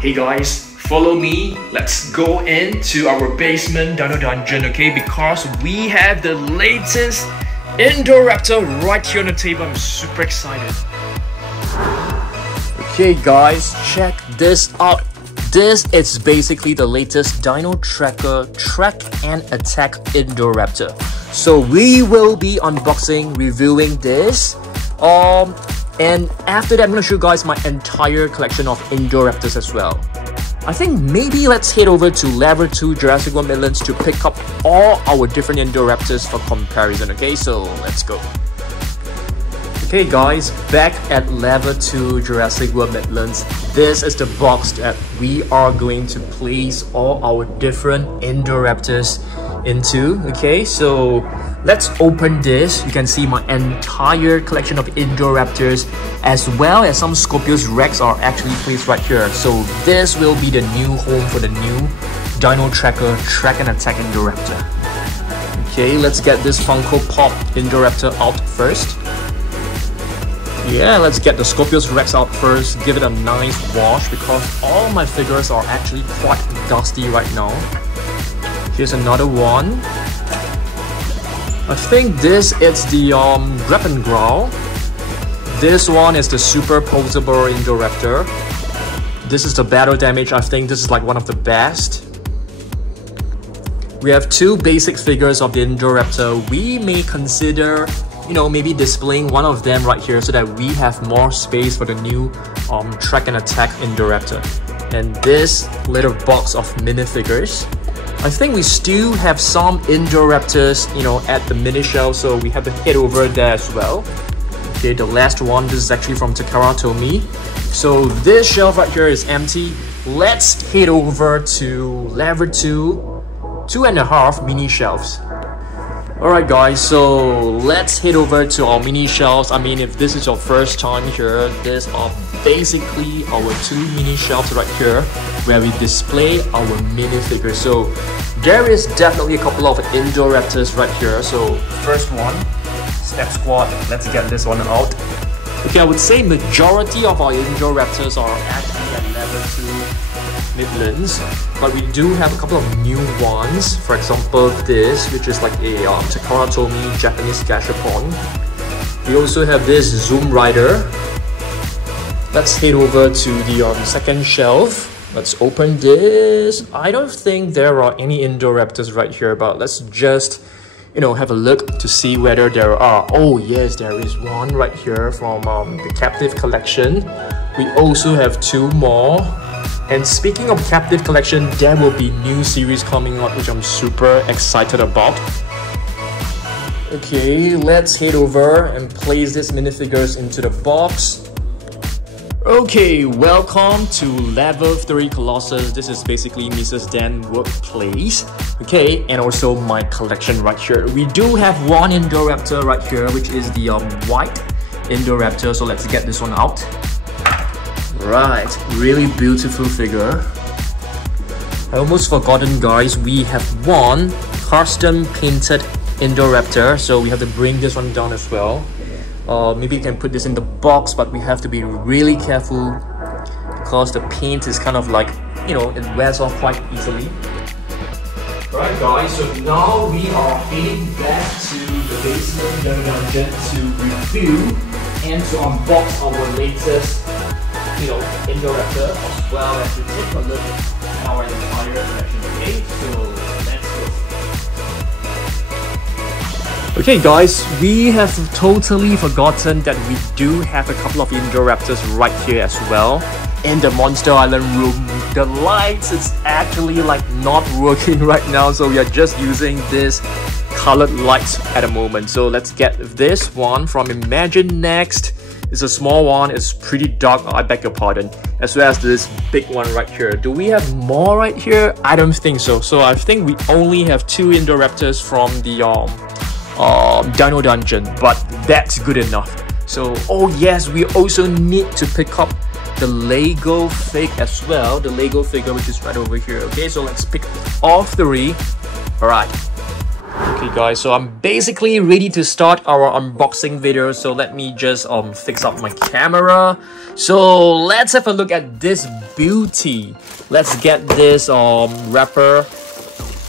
Hey guys, follow me. Let's go into our basement dino dungeon, okay? Because we have the latest Indoraptor right here on the table. I'm super excited. Okay guys, check this out. This is basically the latest Dino Tracker Track N Attack Indoraptor. So we will be unboxing, reviewing this. And after that, I'm gonna show you guys my entire collection of Indoraptors as well. I think maybe let's head over to Level 2 Jurassic World Midlands to pick up all our different Indoraptors for comparison, okay? So let's go. Okay guys, back at Level 2 Jurassic World Midlands, this is the box that we are going to place all our different Indoraptors into, okay? So let's open this. You can see my entire collection of Indoraptors as well as some Scorpius Rex are actually placed right here. So this will be the new home for the new Dino Tracker Track N Attack Indoraptor. Okay, let's get this Funko Pop Indoraptor out first. Yeah, let's get the Scorpius Rex out first, give it a nice wash because all my figures are actually quite dusty right now. Here's another one. I think this is the Grab and Growl. This one is the super posable Indoraptor. This is the battle damage. I think this is like one of the best. We have two basic figures of the Indoraptor. We may consider, you know, maybe displaying one of them right here so that we have more space for the new Track N Attack Indoraptor. And this little box of minifigures. I think we still have some Indoraptors, you know, at the mini shelf, so we have to head over there as well. Okay, the last one, this is actually from Takara Tomy. So this shelf right here is empty. Let's head over to Level 2.5 mini shelves. Alright guys, so let's head over to our mini shelves. I mean, if this is your first time here, these are basically our two mini shelves right here where we display our minifigures. So there is definitely a couple of Indoraptors right here. So first one, Step Squad. Let's get this one out. Okay, I would say majority of our Indoraptors are actually at Level 2 Midlands, but we do have a couple of new ones. For example, this, which is like a Takara Tomy Japanese Gashapon. We also have this Zoom Rider. Let's head over to the second shelf. Let's open this. I don't think there are any Indoraptors right here, but let's just, you know, have a look to see whether there are. Oh yes, there is one right here from the Captive Collection. We also have two more. And speaking of Captive Collection, there will be new series coming out, which I'm super excited about. Okay, let's head over and place these minifigures into the box. Okay, welcome to Level 3 Colossus. This is basically Mrs. Dan's workplace. Okay, and also my collection right here. We do have one Indoraptor right here, which is the white Indoraptor. So let's get this one out. Right, really beautiful figure. I almost forgotten guys, we have one custom painted Indoraptor, so we have to bring this one down as well. Maybe you can put this in the box, but we have to be really careful because the paint is kind of like, you know, it wears off quite easily. Right guys, so now we are heading back to the basement dungeon to review and to unbox our latest, you know, Indoraptor, as well as to take a look at our entire collection. Okay, so let's go. Okay guys, we have totally forgotten that we do have a couple of Indoraptors right here as well. In the Monster Island room, the lights is actually like not working right now, so we are just using this colored lights at the moment. So let's get this one from Imagine next. It's a small one, it's pretty dark, I beg your pardon. As well as this big one right here. Do we have more right here? I don't think so. So I think we only have two Indoraptors from the Dino Dungeon, but that's good enough. So, oh yes, we also need to pick up the Lego fig as well. The Lego figure, which is right over here. Okay, so let's pick all three. Alright. Okay guys, so I'm basically ready to start our unboxing video. So let me just fix up my camera. So let's have a look at this beauty. Let's get this wrapper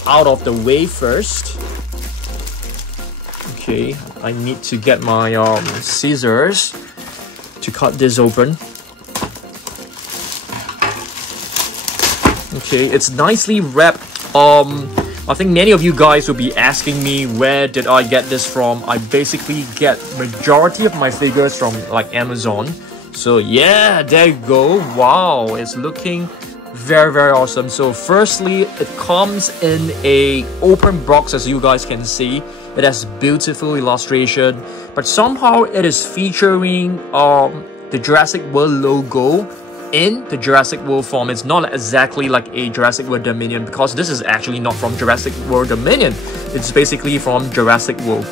out of the way first. Okay, I need to get my scissors to cut this open. Okay, it's nicely wrapped. I think many of you guys will be asking me where did I get this from. I basically get majority of my figures from like Amazon. So yeah, there you go. Wow, it's looking very awesome. So firstly, it comes in a open box, as you guys can see. It has beautiful illustration, but somehow it is featuring the Jurassic World logo in the Jurassic World form. It's not exactly like a Jurassic World Dominion, because this is actually not from Jurassic World Dominion. It's basically from Jurassic World.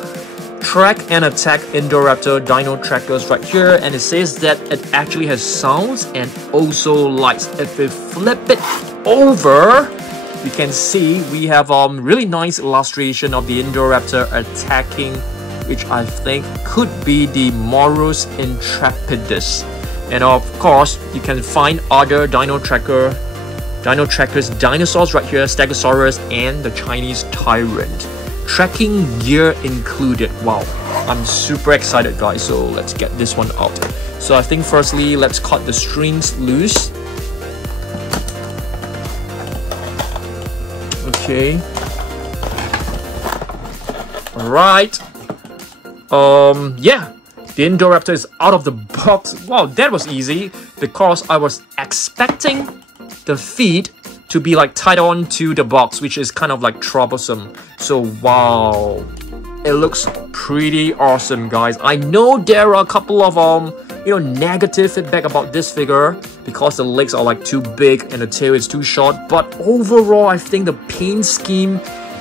Track N Attack Indoraptor Dino Trackers right here, and it says that it actually has sounds and also lights. If we flip it over, you can see we have really nice illustration of the Indoraptor attacking, which I think could be the Morus Intrepidus. And of course, you can find other Dino Trackers, dinosaurs right here, Stegosaurus, and the Chinese Tyrant. Tracking gear included. Wow, I'm super excited guys. So let's get this one out. So I think firstly, let's cut the strings loose. Okay. Alright. Yeah. The Indoraptor is out of the box. Wow, that was easy, because I was expecting the feet to be like tied on to the box, which is kind of like troublesome. So wow, it looks pretty awesome guys. I know there are a couple of negative feedback about this figure, because the legs are like too big and the tail is too short, but overall I think the paint scheme,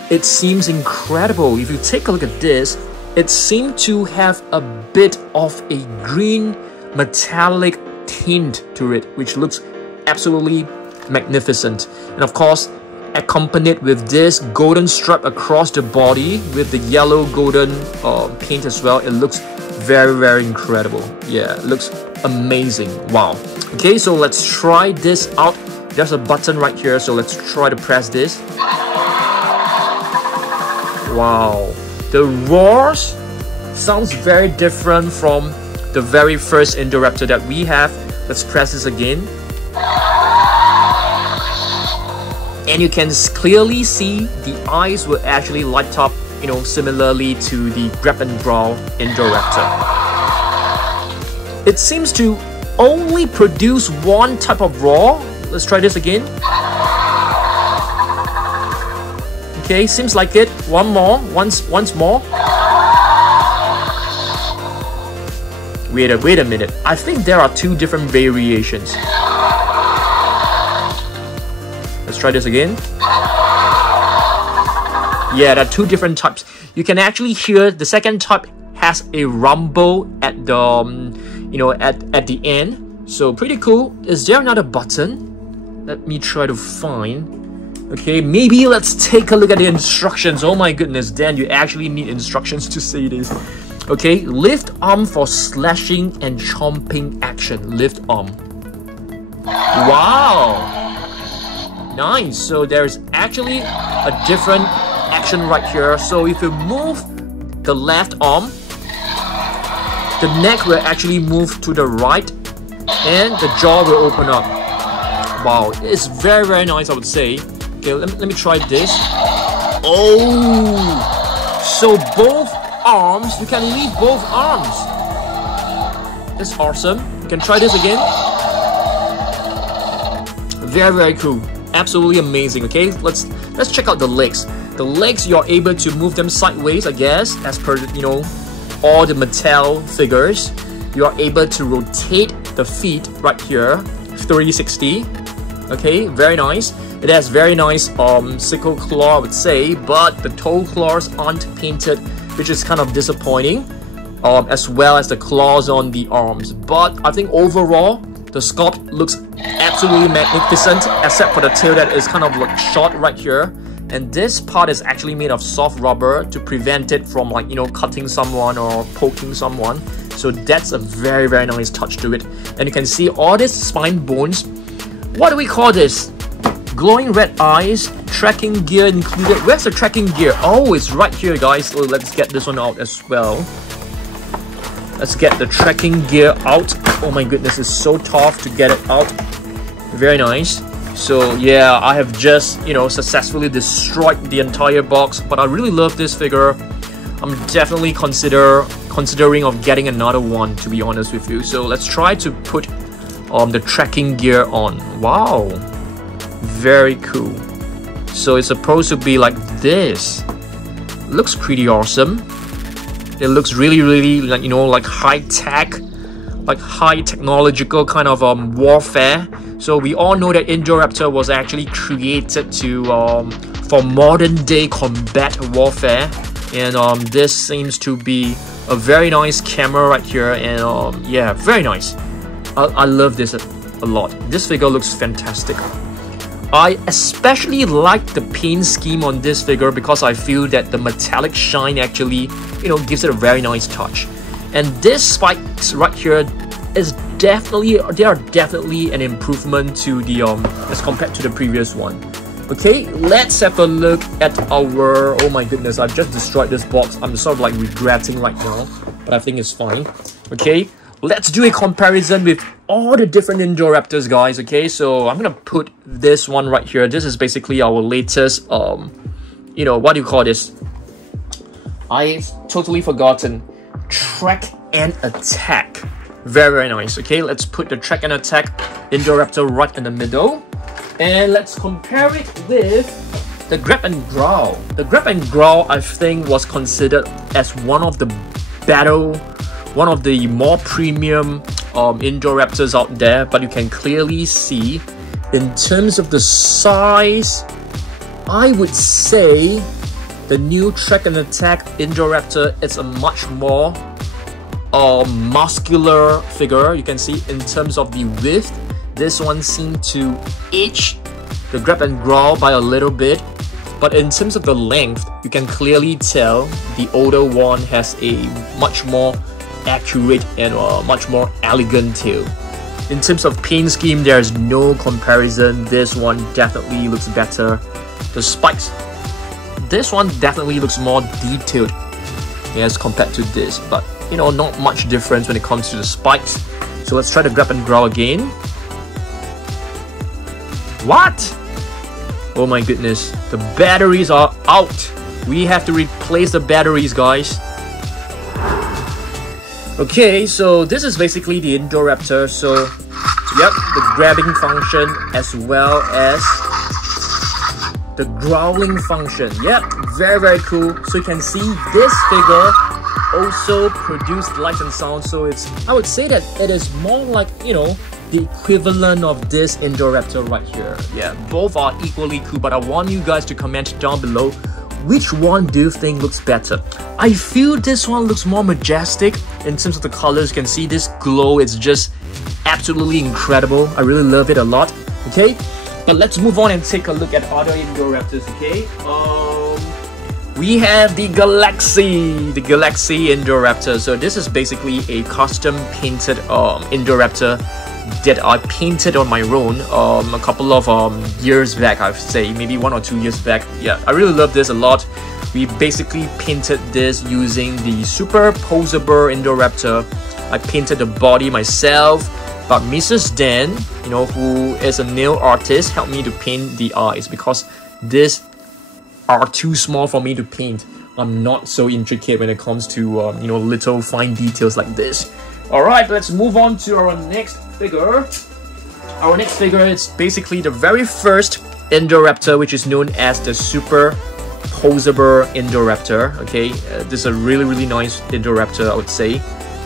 it seems incredible. If you take a look at this, it seemed to have a bit of a green metallic tint to it, which looks absolutely magnificent. And of course, accompanied with this golden stripe across the body with the yellow golden paint as well. It looks very incredible. Yeah, it looks amazing. Wow. Okay, so let's try this out. There's a button right here, so let's try to press this. Wow. The roars sounds very different from the very first Indoraptor that we have. Let's press this again. And you can clearly see the eyes will actually light up, similarly to the grab and growl Indoraptor. It seems to only produce one type of roar. Let's try this again. Okay, seems like it. One more. Once more. Wait a minute. I think there are two different variations. Let's try this again. Yeah, there are two different types. You can actually hear the second type has a rumble at the at the end. So pretty cool. Is there another button? Let me try to find. Okay, maybe let's take a look at the instructions. Oh my goodness, Dan, you actually need instructions to say this. Okay, lift arm for slashing and chomping action. Lift arm. Wow, nice. So there's actually a different action right here. So if you move the left arm, the neck will actually move to the right and the jaw will open up. Wow, it's very nice, I would say. Okay, let me try this. Oh, so both arms, you can leave both arms. That's awesome. You can try this again. Very cool. Absolutely amazing. Okay, let's check out the legs. The legs, you're able to move them sideways, I guess, as per all the Mattel figures. You are able to rotate the feet right here, 360. Okay, very nice. It has very nice sickle claw, I would say, but the toe claws aren't painted, which is kind of disappointing, as well as the claws on the arms. But I think overall, the sculpt looks absolutely magnificent, except for the tail that is kind of like short right here. and this part is actually made of soft rubber to prevent it from, like, you know, cutting someone or poking someone. So that's a very, very nice touch to it. And you can see all these spine bones. What do we call this? Glowing red eyes, tracking gear included. Where's the tracking gear? Oh, it's right here, guys. So let's get this one out as well. Let's get the tracking gear out. Oh my goodness, it's so tough to get it out. Very nice. So yeah, I have just, you know, successfully destroyed the entire box, but I really love this figure. I'm definitely considering of getting another one, to be honest with you. So let's try to put the tracking gear on. Wow, very cool. So it's supposed to be like this. Looks pretty awesome. It looks really, really, like, you know, like high tech, like high technological kind of warfare. So we all know that Indoraptor was actually created to for modern day combat warfare, and this seems to be a very nice camera right here, and yeah, very nice. I love this a lot. This figure looks fantastic. I especially like the paint scheme on this figure because I feel that the metallic shine actually, you know, gives it a very nice touch. And this spikes right here is definitely, they are definitely an improvement to the as compared to the previous one. Okay, let's have a look at our, oh my goodness, I've just destroyed this box. I'm sort of like regretting right now, but I think it's fine. Okay, let's do a comparison with all the different Indoraptors, guys. Okay, so I'm gonna put this one right here. This is basically our latest you know, what do you call this? I've totally forgotten. Track N Attack. Very, very nice. Okay, let's put the Track N Attack Indoraptor right in the middle, and let's compare it with the Grab and Growl. The Grab and Growl, I think, was considered as one of the more premium Indoraptors out there, but you can clearly see in terms of the size, I would say the new Track N Attack Indoraptor is a much more muscular figure. You can see in terms of the width, this one seemed to edge the Grab and Growl by a little bit, but in terms of the length, you can clearly tell the older one has a much more accurate and much more elegant tail. In terms of paint scheme, there's no comparison. This one definitely looks better. The spikes, this one definitely looks more detailed as compared to this, but you know, not much difference when it comes to the spikes. So let's try to Grab and Growl again. What? Oh my goodness, the batteries are out. We have to replace the batteries, guys. Okay, so this is basically the Indoraptor. So yep, the grabbing function as well as the growling function. Yep, very, very cool. So you can see this figure also produced light and sound. So it's, I would say that it is more like, you know, the equivalent of this Indoraptor right here. Yeah, both are equally cool, but I want you guys to comment down below, which one do you think looks better? I feel this one looks more majestic in terms of the colors. You can see this glow, it's just absolutely incredible. I really love it a lot. Okay, but let's move on and take a look at other Indoraptors. Okay, we have the Galaxy Indoraptor. So this is basically a custom painted Indoraptor that I painted on my own a couple of years back. I'd say maybe 1 or 2 years back. Yeah, I really love this a lot. We basically painted this using the super posable Indoraptor. I painted the body myself, but Mrs. Dan, you know, who is a nail artist, helped me to paint the eyes because these are too small for me to paint. I'm not so intricate when it comes to you know, little fine details like this. Alright, let's move on to our next figure. Our next figure is basically the very first Indoraptor, which is known as the super posable Indoraptor. Okay, this is a really, really nice Indoraptor, I would say.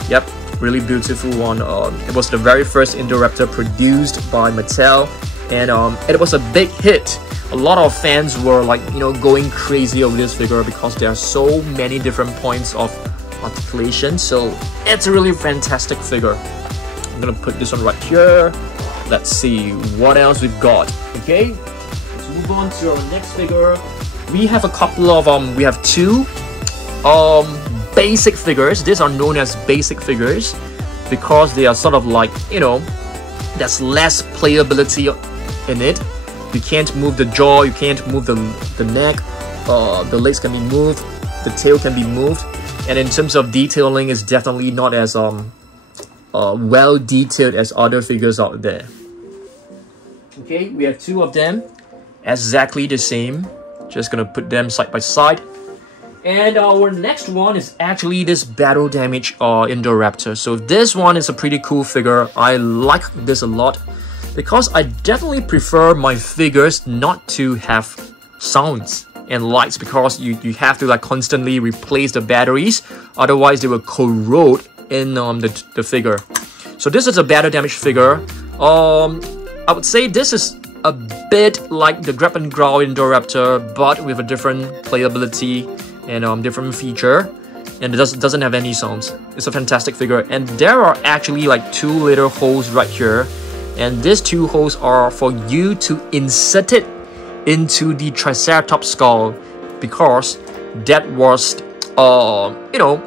Yep, really beautiful one. It was the very first Indoraptor produced by Mattel, and it was a big hit. A lot of fans were like, you know, going crazy over this figure because there are so many different points of articulation. So it's a really fantastic figure. I'm gonna put this one right here. Let's see what else we've got. Okay, let's move on to our next figure. we have a couple of we have two basic figures. These are known as basic figures because they are sort of like, you know, there's less playability in it. You can't move the jaw, you can't move the neck, the legs can be moved, the tail can be moved, and in terms of detailing, it's definitely not as well detailed as other figures out there. Okay, we have two of them, exactly the same. Just gonna put them side by side. And our next one is actually this battle damage Indoraptor. So this one is a pretty cool figure. I like this a lot because I definitely prefer my figures not to have sounds and lights, because you have to like constantly replace the batteries, otherwise they will corrode in the figure. So this is a battle damage figure. I would say this is a bit like the Grab and Growl Indoraptor, but with a different playability and different feature, and it doesn't have any sounds. It's a fantastic figure, and there are actually like two little holes right here, and these two holes are for you to insert it into the Triceratops skull, because that was you know,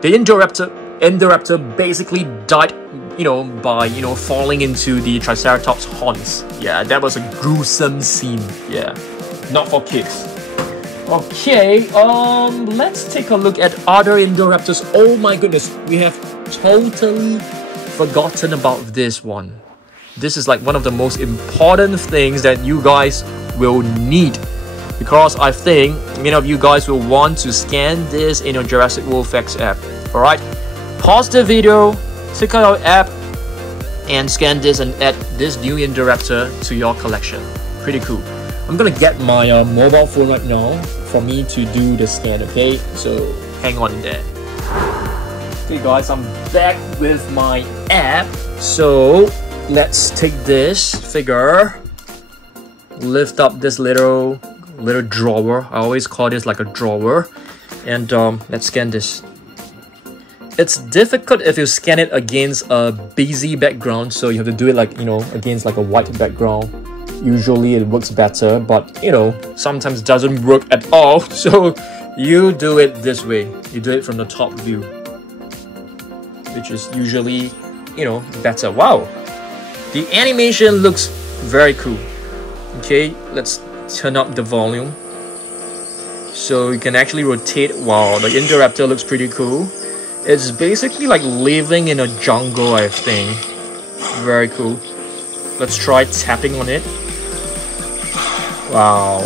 the Indoraptor basically died, you know, by, you know, falling into the Triceratops horns. Yeah, that was a gruesome scene. Yeah, not for kids. Okay, let's take a look at other Indoraptors. Oh my goodness, we have totally forgotten about this one. This is like one of the most important things that you guys will need, because I think many of you guys will want to scan this in your Jurassic World Facts app. Alright, pause the video, check out our app, and scan this and add this new Indoraptor to your collection. Pretty cool. I'm gonna get my mobile phone right now for me to do the scan, okay? So hang on there. Okay guys, I'm back with my app. So let's take this figure, lift up this little drawer. I always call this like a drawer, and let's scan this. It's difficult if you scan it against a busy background, so you have to do it like, you know, against like a white background. Usually it works better, but you know, sometimes it doesn't work at all. So you do it this way. You do it from the top view, which is usually, you know, better. Wow, the animation looks very cool. Okay, let's turn up the volume so you can actually rotate. Wow, the Indoraptor looks pretty cool. It's basically like living in a jungle, I think. Very cool. Let's try tapping on it. Wow.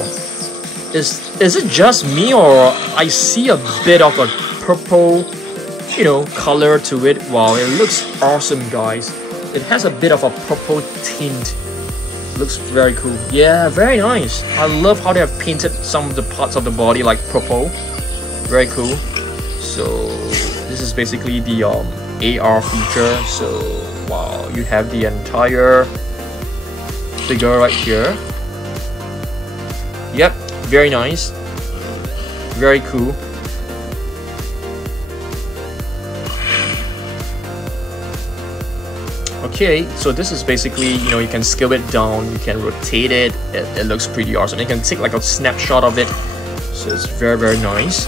Is it just me, or I see a bit of a purple, you know, color to it? Wow, it looks awesome, guys. It has a bit of a purple tint. Looks very cool. Yeah, very nice. I love how they have painted some of the parts of the body like purple. Very cool. So this is basically the AR feature. So wow, you have the entire figure right here. Yep, very nice, very cool. Okay, so this is basically, you know, you can scale it down, you can rotate it. It looks pretty awesome. You can take like a snapshot of it, so it's very, very nice.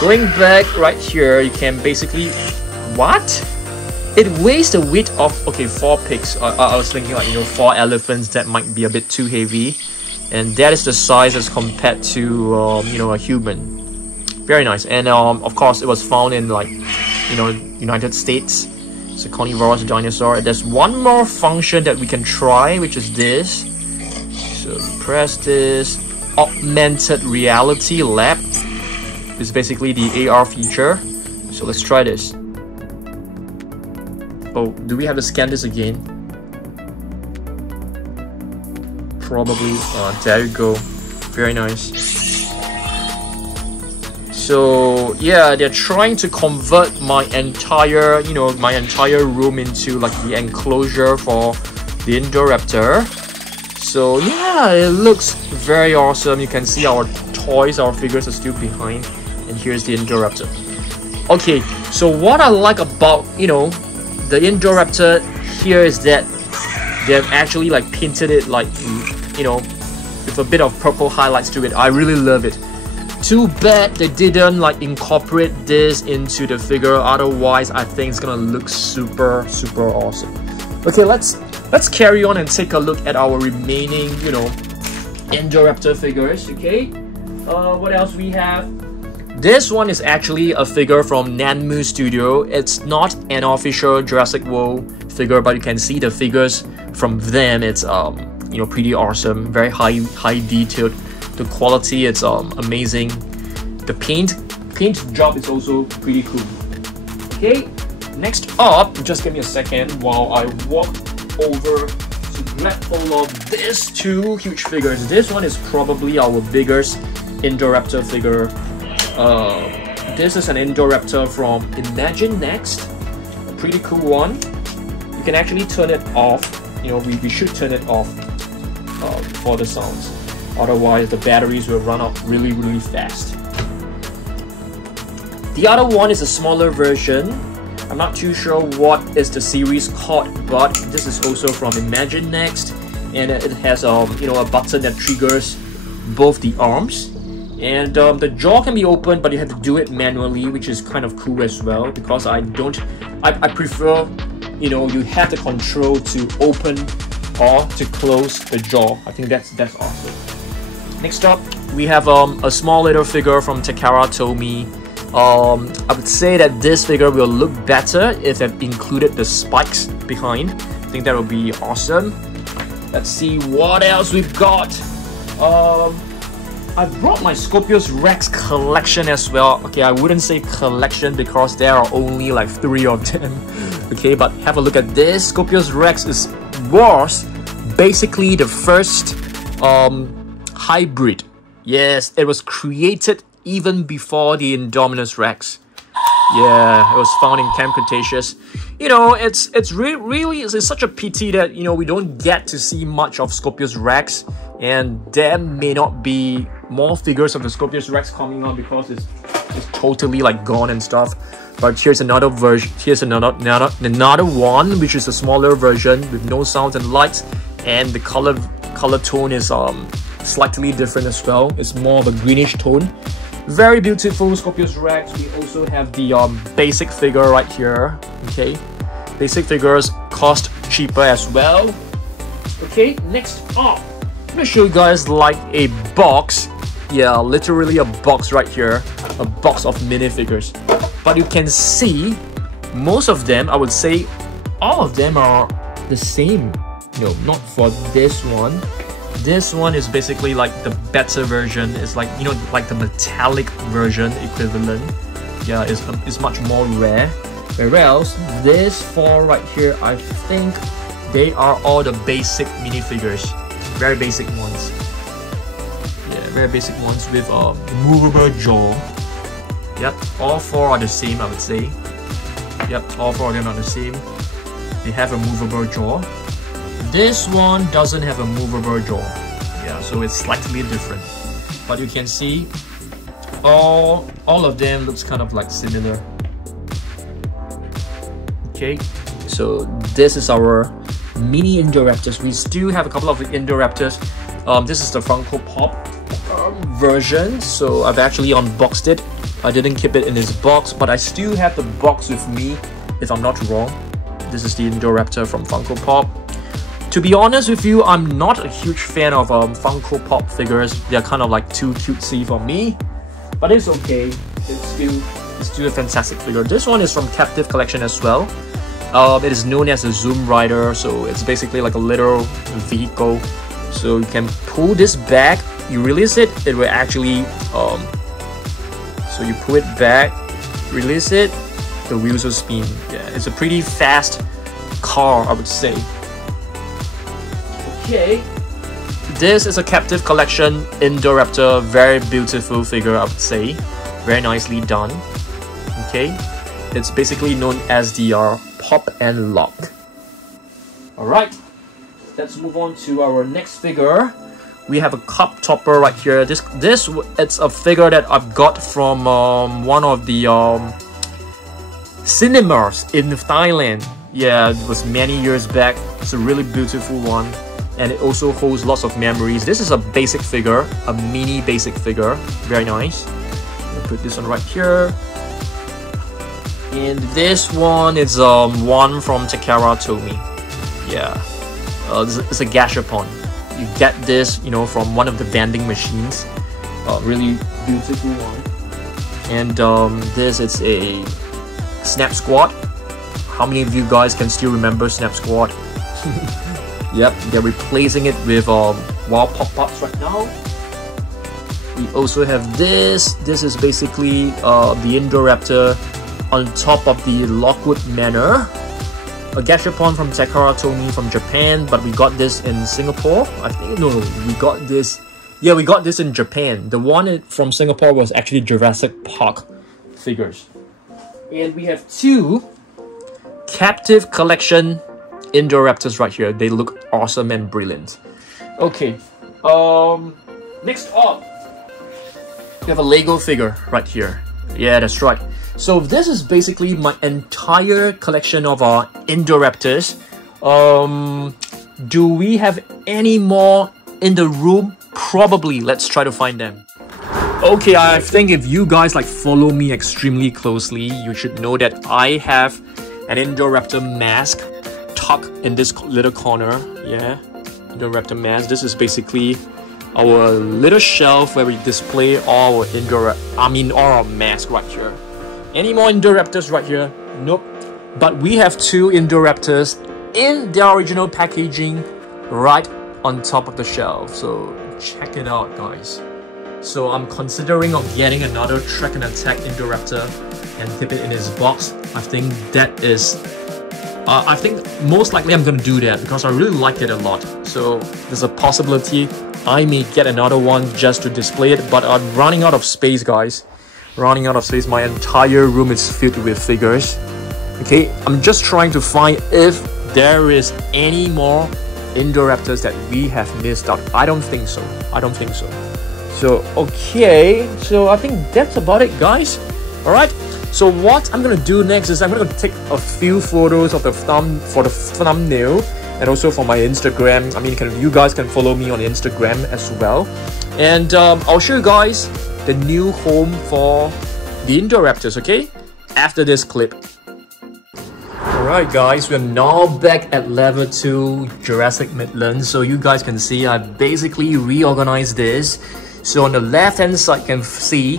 Going back right here, you can basically, what? It weighs the weight of, okay, 4 pigs. I was thinking like, you know, 4 elephants, that might be a bit too heavy. And that is the size as compared to, you know, a human. Very nice. And of course, it was found in like, you know, United States. It's a carnivorous dinosaur. There's one more function that we can try, which is this. So we press this. Augmented reality lab. This is basically the AR feature. So let's try this. Oh, do we have to scan this again? Probably. There you go. Very nice. So yeah, they're trying to convert my entire, you know, my entire room into like the enclosure for the Indoraptor. So yeah, it looks very awesome. You can see our toys, our figures are still behind, and here's the Indoraptor. Okay, so what I like about, you know, the Indoraptor here is that they have actually like painted it like, you know, with a bit of purple highlights to it. I really love it. Too bad they didn't like incorporate this into the figure, otherwise I think it's gonna look super awesome. Okay, let's carry on and take a look at our remaining, you know, Indoraptor figures. Okay, what else we have? This one is actually a figure from Nanmu Studio. It's not an official Jurassic World figure, but you can see the figures from them. It's you know, pretty awesome, very high detailed. The quality, it's amazing. The paint job is also pretty cool. Okay, next up, just give me a second while I walk over to grab hold of these two huge figures. This one is probably our biggest Indoraptor figure. This is an Indoraptor from Imagine Next. A pretty cool one. You can actually turn it off. You know, we should turn it off for the sounds. Otherwise, the batteries will run out really fast. The other one is a smaller version. I'm not too sure what is the series called, but this is also from Imagine Next, and it has you know, a button that triggers both the arms, and the jaw can be opened, but you have to do it manually, which is kind of cool as well, because I prefer, you know, you have the control to open or to close the jaw. I think that's awesome. Next up, we have a small little figure from Takara Tomy. I would say that this figure will look better if they've included the spikes behind. I think that would be awesome. Let's see what else we've got. I brought my Scorpius Rex collection as well. Okay, I wouldn't say collection because there are only like 3 of them. Okay, but have a look at this. Scorpius Rex was basically the first hybrid. Yes, it was created even before the Indominus Rex. Yeah, it was found in Camp Cretaceous. You know, it's such a pity that, you know, we don't get to see much of Scorpius Rex, and there may not be more figures of the Scorpius Rex coming on because it's totally like gone and stuff. But here's another version. Here's another one, which is a smaller version with no sounds and lights, and the color tone is slightly different as well. It's more of a greenish tone. Very beautiful Scorpius Rex. We also have the basic figure right here. Okay, basic figures cost cheaper as well. Okay, next up, I'm gonna show you guys like a box. Yeah, literally a box right here, a box of minifigures. But you can see most of them, I would say all of them are the same. No, not for this one. This one is basically like the better version. It's like, you know, like the metallic version equivalent. Yeah, it's much more rare. Whereas this 4 right here, I think they are all the basic minifigures. Very basic ones. Yeah, very basic ones with a movable jaw. Yep, all 4 are the same, I would say. Yep, all 4 of them are the same. They have a movable jaw. This one doesn't have a movable jaw. Yeah, so it's slightly different. But you can see all of them looks kind of like similar. Okay, so this is our mini Indoraptors. We still have a couple of Indoraptors. This is the Funko Pop version. So I've actually unboxed it. I didn't keep it in this box, but I still have the box with me, if I'm not wrong. This is the Indoraptor from Funko Pop. To be honest with you, I'm not a huge fan of Funko Pop figures. They're kind of like too cutesy for me, but it's okay. It's still a fantastic figure. This one is from Captive Collection as well. It is known as a Zoom Rider, so it's basically like a little vehicle. So you can pull this back, you release it, it will actually so you pull it back, release it, the wheels will spin. Yeah, it's a pretty fast car, I would say. Okay, this is a Captive Collection Indoraptor, very beautiful figure, I would say. Very nicely done. Okay, it's basically known as the Pop and Lock. Alright, let's move on to our next figure. We have a cup topper right here. It's a figure that I've got from one of the cinemas in Thailand. Yeah, it was many years back. It's a really beautiful one. and it also holds lots of memories. This is a basic figure, a mini basic figure, very nice. I'll put this one right here. And this one is one from Takara Tomy. Yeah, it's a gashapon. You get this, you know, from one of the vending machines. Really beautiful one. And this is a Snap Squad. How many of you guys can still remember Snap Squad? Yep, they're replacing it with Wild Pop-Pops right now. We also have this. This is basically the Indoraptor on top of the Lockwood Manor. A gashapon from Takara Tomy from Japan, but we got this in Singapore. I think, no, we got this. Yeah, we got this in Japan. The one from Singapore was actually Jurassic Park figures. And we have two captive collection Indoraptors right here. They look awesome and brilliant. Okay, next up, we have a Lego figure right here. Yeah, that's right. So this is basically my entire collection of our Indoraptors. Do we have any more in the room? Probably. Let's try to find them. Okay, I think if you guys like follow me extremely closely, you should know that I have an Indoraptor mask tucked in this little corner. Yeah, Indoraptor mask. This is basically our little shelf where we display all our all our masks right here. Any more Indoraptors right here? Nope. But we have two Indoraptors in their original packaging right on top of the shelf. So check it out, guys. So I'm considering of getting another Track N Attack Indoraptor and dip it in his box. I think that is... I think most likely I'm gonna do that because I really liked it a lot. So there's a possibility I may get another one just to display it, but I'm running out of space, guys. Running out of space. My entire room is filled with figures. Okay, I'm just trying to find if there is any more Indoraptors that we have missed out. I don't think so. I don't think so. So okay, so I think that's about it, guys. All right. So what I'm gonna do next is I'm gonna take a few photos of the thumbnail and also for my Instagram. I mean, you guys can follow me on Instagram as well, and I'll show you guys the new home for the Indoraptors. Okay, after this clip. Alright guys, we're now back at level 2 Jurassic Midland. So you guys can see I basically reorganized this. So on the left hand side you can see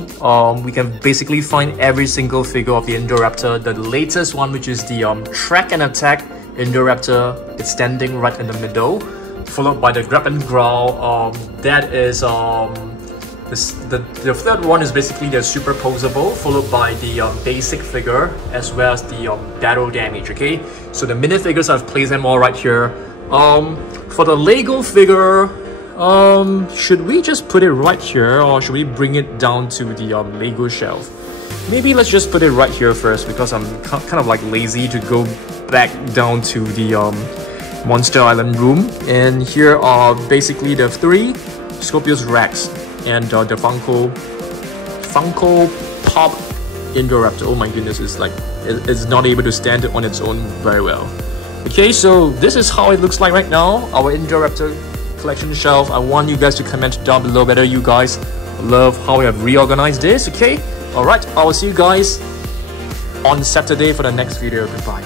we can basically find every single figure of the Indoraptor. The latest one, which is the Track N Attack Indoraptor, it's standing right in the middle, followed by the Grab and Growl. That is the third one is basically the superposable, followed by the basic figure as well as the battle damage. Okay, so the minifigures I've placed them all right here. For the Lego figure, should we just put it right here or should we bring it down to the Lego shelf? Maybe let's just put it right here first because I'm kind of like lazy to go back down to the Monster Island room. And here are basically the 3 Scorpius Rex and the Funko Pop Indoraptor. Oh my goodness, it's not able to stand on its own very well. Okay, so this is how it looks like right now, our Indoraptor collection shelf. I want you guys to comment down below whether you guys love how we have reorganized this. Okay, alright, I will see you guys on Saturday for the next video. Goodbye.